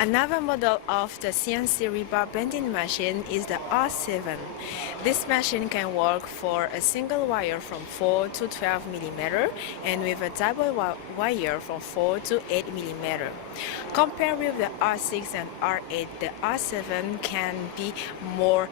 Another model of the CNC rebar bending machine is the R7. This machine can work for a single wire from 4 to 12 mm and with a double wire from 4 to 8 mm. Compared with the R6 and R8, the R7 can be more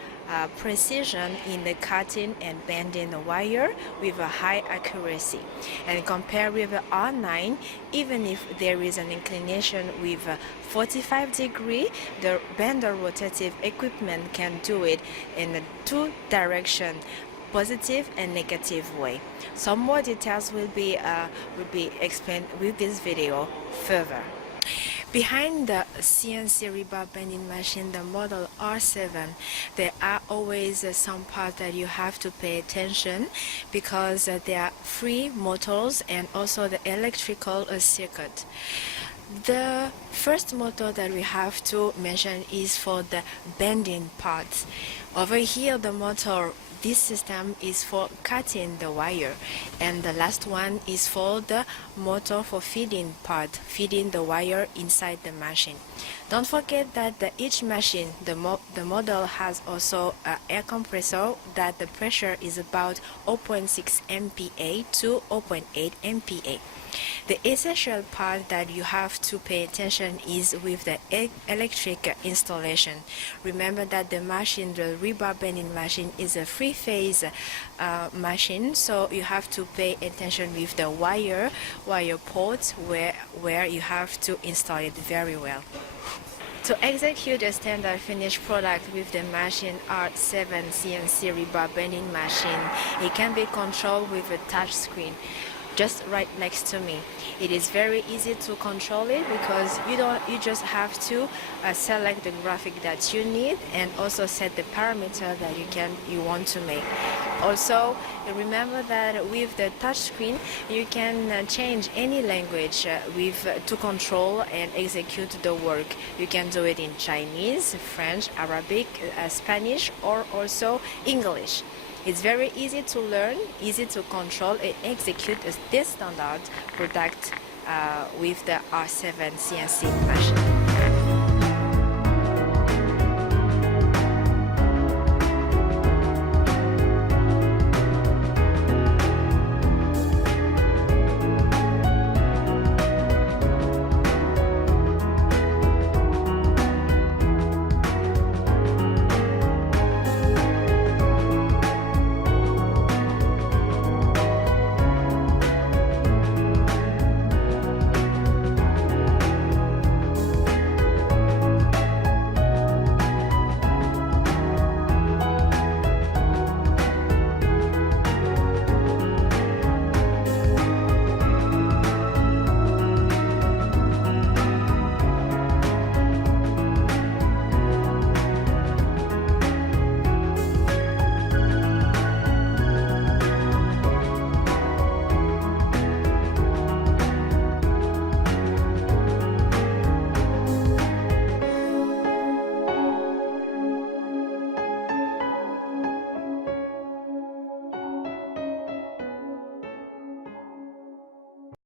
precision in the cutting and bending the wire with a high accuracy. And compared with the R9, even if there is an inclination with 45 degree, the bender rotative equipment can do it in a two direction, positive and negative way. Some more details will be explained with this video further. Behind the CNC rebar bending machine, the model R7, there are always some parts that you have to pay attention because there are free motors and also the electrical circuit. The first motor that we have to mention is for the bending part. Over here, the motor, this system is for cutting the wire, and the last one is for the motor for feeding part, feeding the wire inside the machine. Don't forget that each machine, the model has also an air compressor that the pressure is about 0.6 MPa to 0.8 MPa. The essential part that you have to pay attention is with the electric installation. Remember that the machine, the rebar bending machine, is a three-phase machine, so you have to pay attention with the wire ports where you have to install it very well. To execute a standard finished product with the machine R7 CNC rebar bending machine, it can be controlled with a touch screen just right next to me. It is very easy to control it because you just have to select the graphic that you need and also set the parameter that you want to make. Also, remember that with the touch screen you can change any language to control and execute the work. You can do it in Chinese, French, Arabic, Spanish, or also English. It's very easy to learn, easy to control and execute this standard product with the R7 CNC machine.